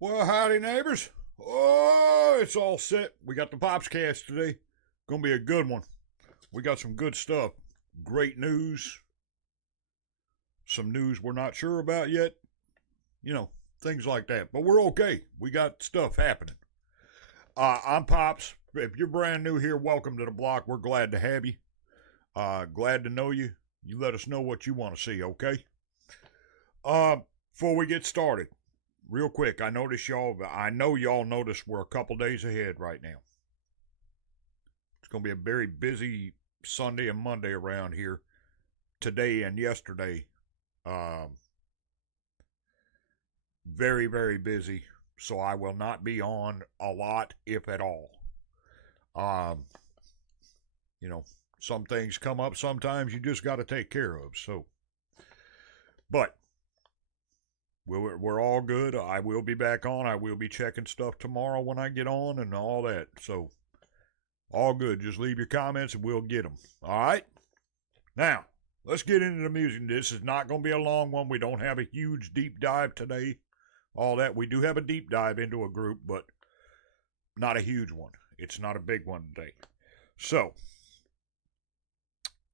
Well, howdy, neighbors. Oh, it's all set. We got the POPZCAST today. Gonna be a good one. We got some good stuff. Great news. Some news we're not sure about yet. You know, things like that. But we're okay. We got stuff happening. I'm Pops. If you're brand new here, welcome to the block. We're glad to have you. Glad to know you. You let us know what you want to see, okay? Before we get started, real quick, I know y'all notice we're a couple days ahead right now. It's going to be a very busy Sunday and Monday around here. Today and yesterday. Very, very busy. So I will not be on a lot, if at all. Some things come up sometimes you just got to take care of. So, but we're all good. I will be back on. I will be checking stuff tomorrow when I get on and all that. So, all good. Just leave your comments and we'll get them. All right? Now, let's get into the music. This is not going to be a long one. We don't have a huge deep dive today. All that. We do have a deep dive into a group, but not a huge one. It's not a big one today. So,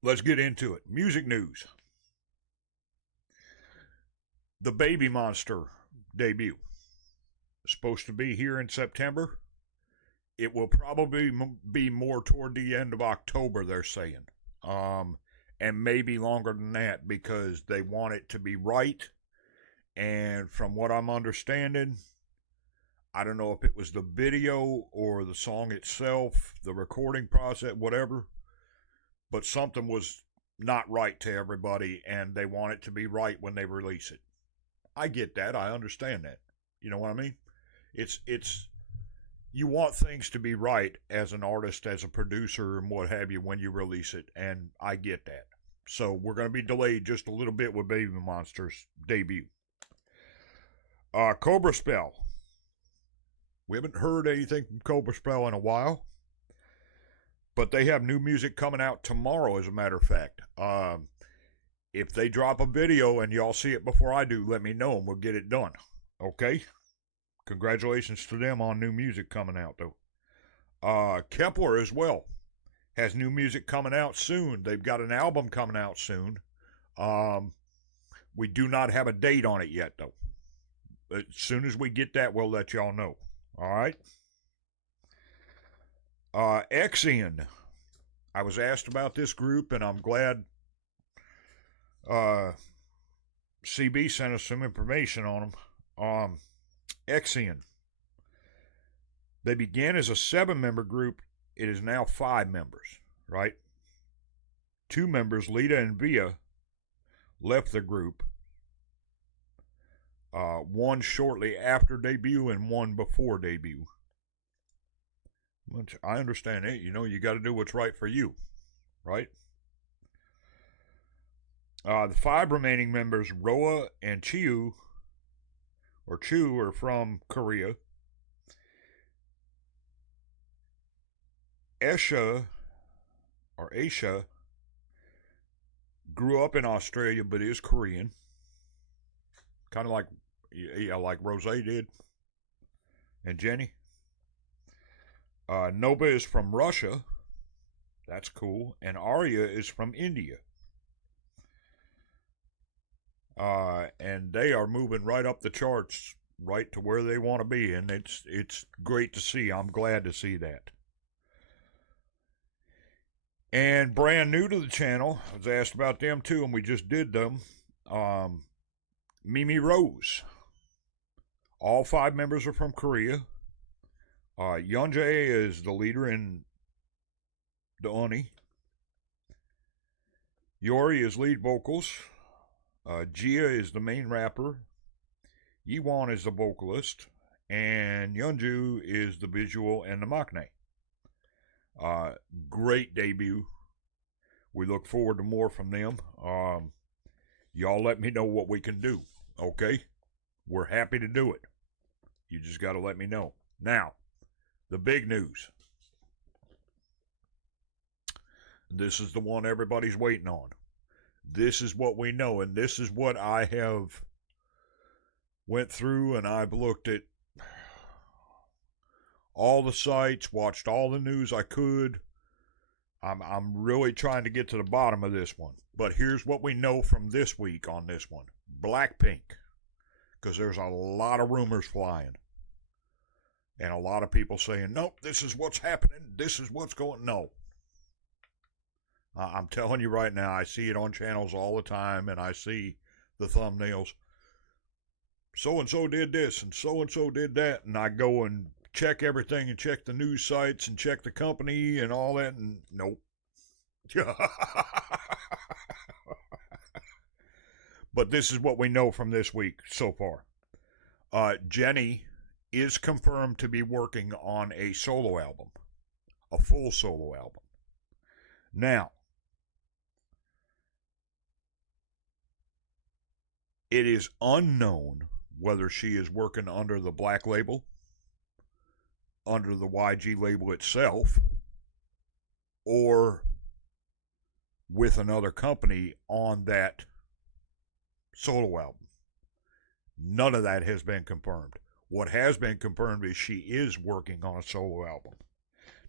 let's get into it. Music news. The Baby Monster debut is supposed to be here in September. It will probably be more toward the end of October, they're saying. And maybe longer than that because they want it to be right. And from what I'm understanding, I don't know if it was the video or the song itself, the recording process, whatever, but something was not right to everybody and they want it to be right when they release it. I get that. I understand that. You know what I mean? It's you want things to be right as an artist, as a producer, and what have you when you release it, and I get that. So we're going to be delayed just a little bit with Baby Monster's debut. Cobra Spell. We haven't heard anything from Cobra Spell in a while, but they have new music coming out tomorrow, as a matter of fact. If they drop a video and y'all see it before I do, let me know and we'll get it done. Okay? Congratulations to them on new music coming out, though. Kepler as well has new music coming out soon. They've got an album coming out soon. We do not have a date on it yet, though. As soon as we get that, we'll let y'all know. All right? Exeon. I was asked about this group, and I'm glad CB sent us some information on them. Exeon. They began as a 7-member group. It is now 5 members, right? 2 members, Lita and Via, left the group. One shortly after debut and one before debut. Which I understand it. You know, you got to do what's right for you, right? The 5 remaining members, Roa and Chu, are from Korea. Aisha grew up in Australia but is Korean. Kind of like Rose did. And Jenny. Nova is from Russia. That's cool. And Arya is from India. And they are moving right up the charts, right to where they want to be, and it's great to see. I'm glad to see that. And brand new to the channel, I was asked about them too, and we just did them. Mimi Rose. All 5 members are from Korea. Yeonjae is the leader in the Oni. Yori is lead vocals. Jia is the main rapper. Yiwon is the vocalist. And Yeonju is the visual and the maknae. Great debut. We look forward to more from them. Y'all let me know what we can do. Okay? We're happy to do it. You just got to let me know. Now, the big news. This is the one everybody's waiting on. This is what we know, and this is what I have went through, and I've looked at all the sites, watched all the news I could. I'm really trying to get to the bottom of this one. But here's what we know from this week on this one. Blackpink. Because there's a lot of rumors flying. And a lot of people saying, nope, this is what's happening. This is what's going. No. I'm telling you right now, I see it on channels all the time, and I see the thumbnails. So-and-so did this, and so-and-so did that. And I go and check everything and check the news sites and check the company and all that, and nope. But this is what we know from this week so far. Jenny is confirmed to be working on a solo album, a full solo album. Now, it is unknown whether she is working under the Black label, under the YG label itself, or with another company on that solo album. None of that has been confirmed. What has been confirmed is she is working on a solo album.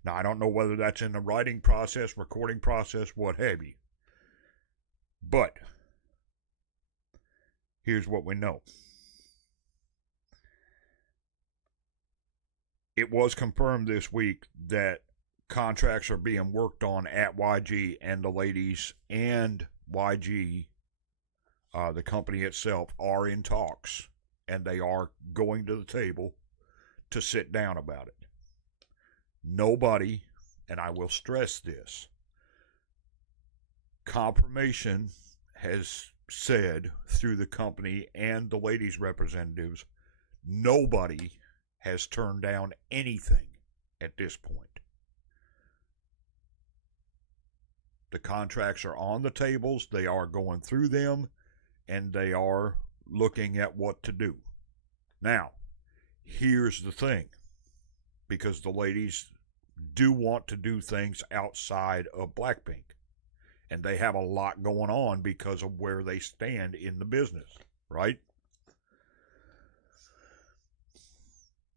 Now, I don't know whether that's in the writing process, recording process, what have you. But here's what we know. It was confirmed this week that contracts are being worked on at YG, and the ladies and YG, the company itself, are in talks, and they are going to the table to sit down about it. Nobody, and I will stress this, confirmation has said through the company and the ladies' representatives, nobody has turned down anything at this point. The contracts are on the tables, they are going through them, and they are looking at what to do. Now, here's the thing, because the ladies do want to do things outside of Blackpink, and they have a lot going on because of where they stand in the business, right?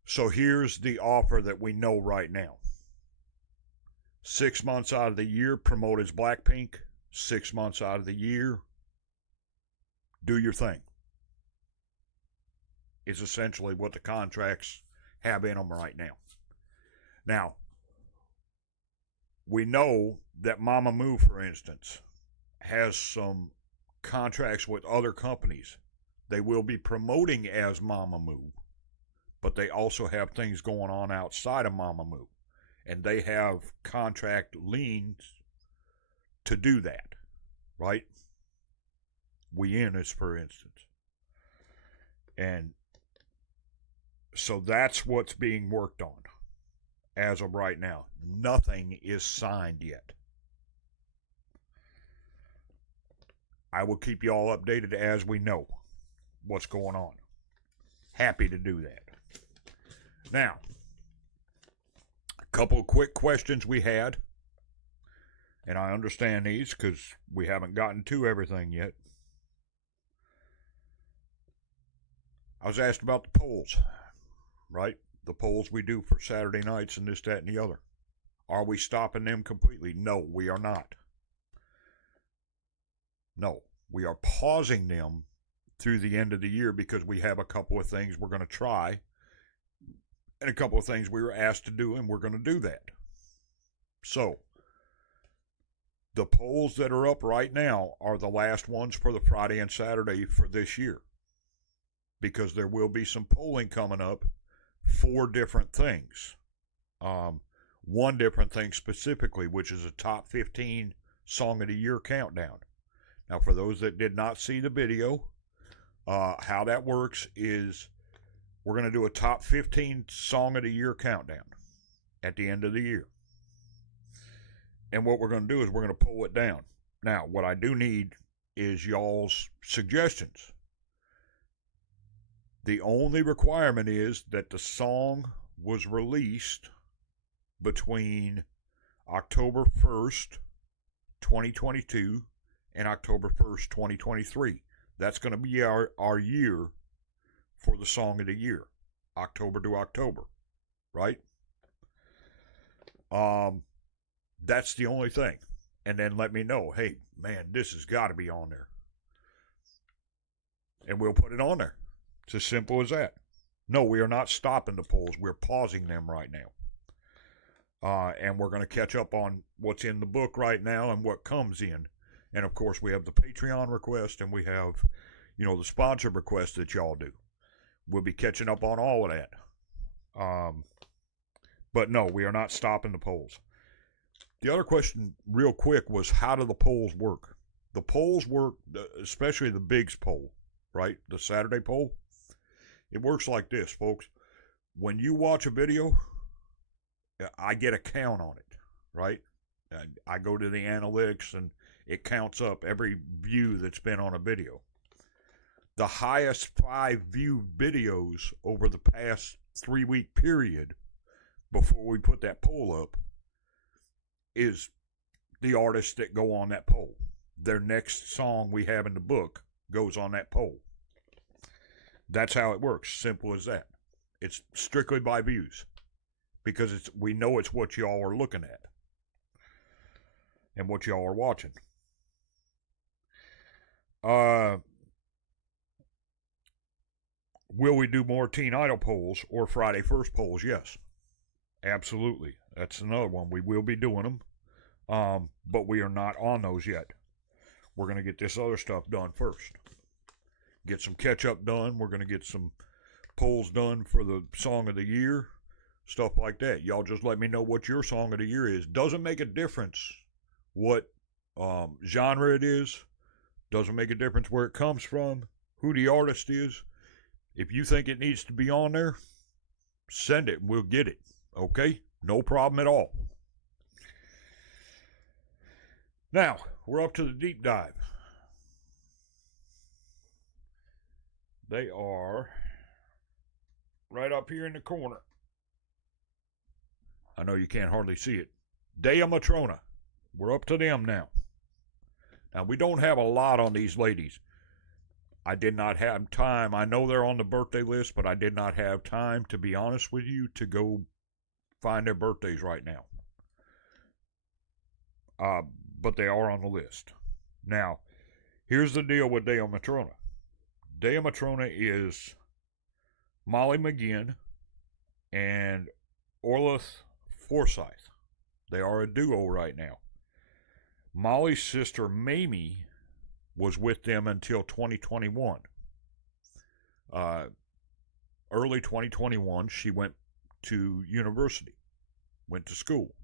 So here's the offer that we know right now. 6 months out of the year, promote as Blackpink. 6 months out of the year, do your thing. Is essentially what the contracts have in them right now. Now, we know that Mamamoo, for instance, has some contracts with other companies. They will be promoting as Mamamoo, but they also have things going on outside of Mamamoo, and they have contract liens to do that, right? Win is, for instance. And so that's what's being worked on as of right now. Nothing is signed yet. I will keep you all updated as we know what's going on. Happy to do that. Now, a couple of quick questions we had, and I understand these because we haven't gotten to everything yet. I was asked about the polls, right? The polls we do for Saturday nights and this, that, and the other. Are we stopping them completely? No, we are not. No, we are pausing them through the end of the year because we have a couple of things we're going to try and a couple of things we were asked to do, and we're going to do that. So, the polls that are up right now are the last ones for the Friday and Saturday for this year, because there will be some polling coming up for different things. One different thing specifically, which is a top 15 Song of the Year countdown. Now, for those that did not see the video, how that works is we're going to do a top 15 Song of the Year countdown at the end of the year. And what we're going to do is we're going to pull it down. Now, what I do need is y'all's suggestions. The only requirement is that the song was released between October 1st, 2022 and October 1st, 2023. That's going to be our year for the Song of the Year, October to October, right? That's the only thing. And then let me know, hey, man, this has got to be on there. And we'll put it on there. It's as simple as that. No, we are not stopping the polls. We're pausing them right now. And we're going to catch up on what's in the book right now and what comes in. And of course, we have the Patreon request and we have, the sponsor request that y'all do. We'll be catching up on all of that. But no, we are not stopping the polls. The other question, real quick, was how do the polls work? The polls work, especially the Biggs poll, right? The Saturday poll. It works like this, folks. When you watch a video, I get a count on it, right? I go to the analytics and it counts up every view that's been on a video. The highest 5 viewed videos over the past 3-week period before we put that poll up is the artists that go on that poll. Their next song we have in the book goes on that poll. That's how it works. Simple as that. It's strictly by views. Because we know it's what y'all are looking at. And what y'all are watching. Will we do more Teen Idol polls or Friday First polls? Yes. Absolutely. That's another one. We will be doing them. But we are not on those yet. We're going to get this other stuff done first. Get some catch-up done. We're going to get some polls done for the Song of the Year. Stuff like that. Y'all just let me know what your Song of the Year is. Doesn't make a difference what genre it is. Doesn't make a difference where it comes from. Who the artist is. If you think it needs to be on there, send it and we'll get it. Okay? No problem at all. Now, we're up to the deep dive. They are right up here in the corner. I know you can't hardly see it. Dea Matrona. We're up to them now. Now, we don't have a lot on these ladies. I did not have time. I know they're on the birthday list, but I did not have time, to be honest with you, to go find their birthdays right now. But they are on the list. Now, here's the deal with Dea Matrona. Dea Matrona is Molly McGinn and Orleth Forsyth. They are a duo right now. Molly's sister Mamie was with them until 2021. Early 2021, she went to university, went to school.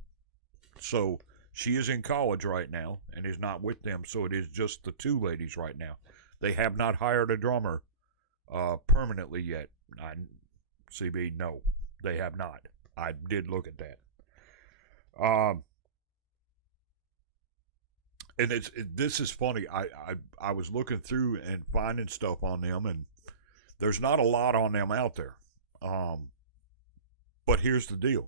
So she is in college right now and is not with them, so it is just the two ladies right now. They have not hired a drummer permanently yet. CB, no, they have not. I did look at that. And this is funny. I was looking through and finding stuff on them, and there's not a lot on them out there. But here's the deal.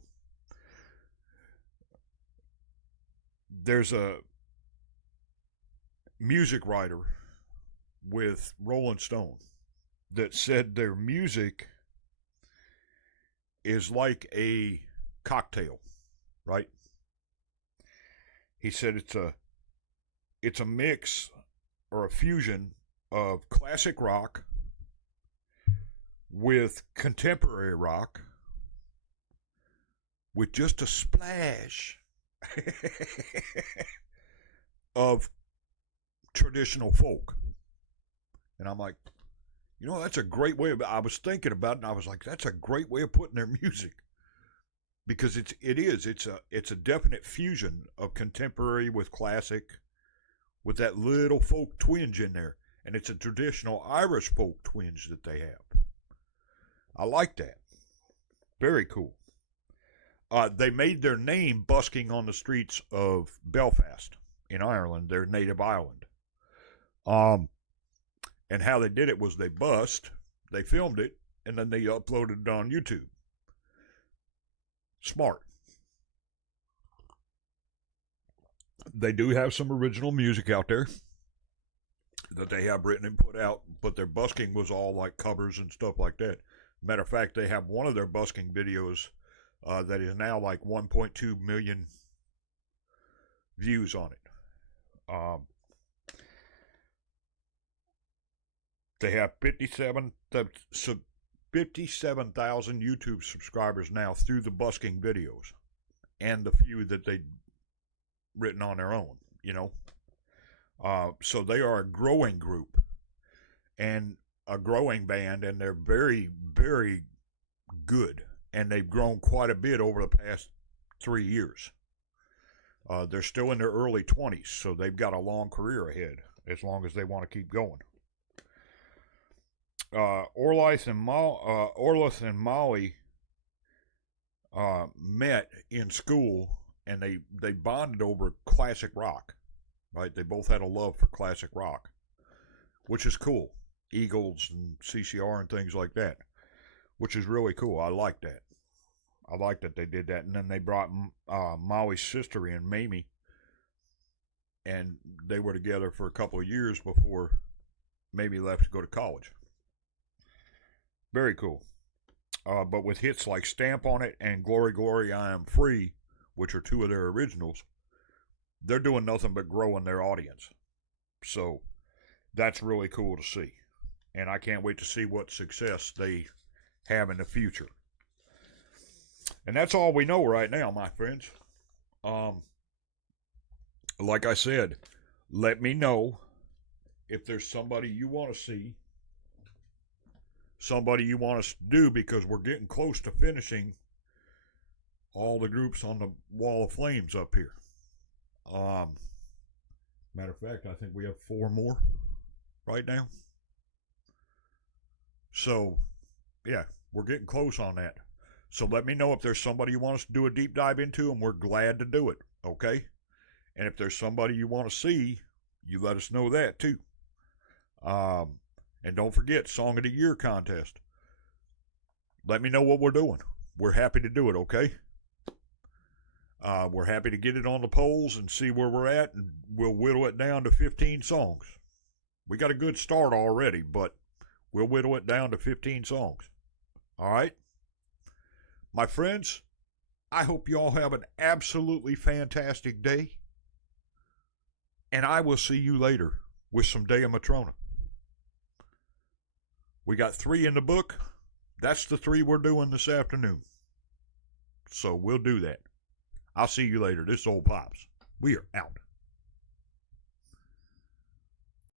There's a music writer with Rolling Stone that said their music is like a cocktail, right? He said it's a mix or a fusion of classic rock with contemporary rock with just a splash of traditional folk. And I'm like, that's a great way of, I was thinking about it and I was like, that's a great way of putting their music. Because it's a definite fusion of contemporary with classic with that little folk twinge in there. And it's a traditional Irish folk twinge that they have. I like that. Very cool. They made their name busking on the streets of Belfast in Ireland, their native island. And how they did it was they filmed it, and then they uploaded it on YouTube. Smart. They do have some original music out there that they have written and put out, but their busking was all like covers and stuff like that. Matter of fact, they have one of their busking videos that is now like 1.2 million views on it. They have 57,000 YouTube subscribers now through the busking videos and the few that they've written on their own, you know. So they are a growing group and a growing band, and they're very, very good. And they've grown quite a bit over the past 3 years. They're still in their early 20s, so they've got a long career ahead as long as they want to keep going. Orlis and Molly met in school, and they bonded over classic rock. Right? They both had a love for classic rock, which is cool. Eagles and CCR and things like that, which is really cool. I like that. I like that they did that. And then they brought Molly's sister in, Mamie, and they were together for a couple of years before Mamie left to go to college. Very cool. But with hits like Stamp on It and Glory Glory I Am Free, which are two of their originals, they're doing nothing but growing their audience. So that's really cool to see. And I can't wait to see what success they have in the future. And that's all we know right now, my friends. Like I said, let me know if there's somebody you want to see, somebody you want us to do, because we're getting close to finishing all the groups on the Wall of Flames up here. Matter of fact, I think we have 4 more right now. So, yeah, we're getting close on that. So let me know if there's somebody you want us to do a deep dive into, and we're glad to do it, okay? And if there's somebody you want to see, you let us know that too. And don't forget, Song of the Year contest. Let me know what we're doing. We're happy to do it, okay? We're happy to get it on the polls and see where we're at, and we'll whittle it down to 15 songs. We got a good start already, but we'll whittle it down to 15 songs. All right? My friends, I hope you all have an absolutely fantastic day, and I will see you later with some Dea Matrona. We got 3 in the book. That's the 3 we're doing this afternoon. So we'll do that. I'll see you later. This is Old Pops. We are out.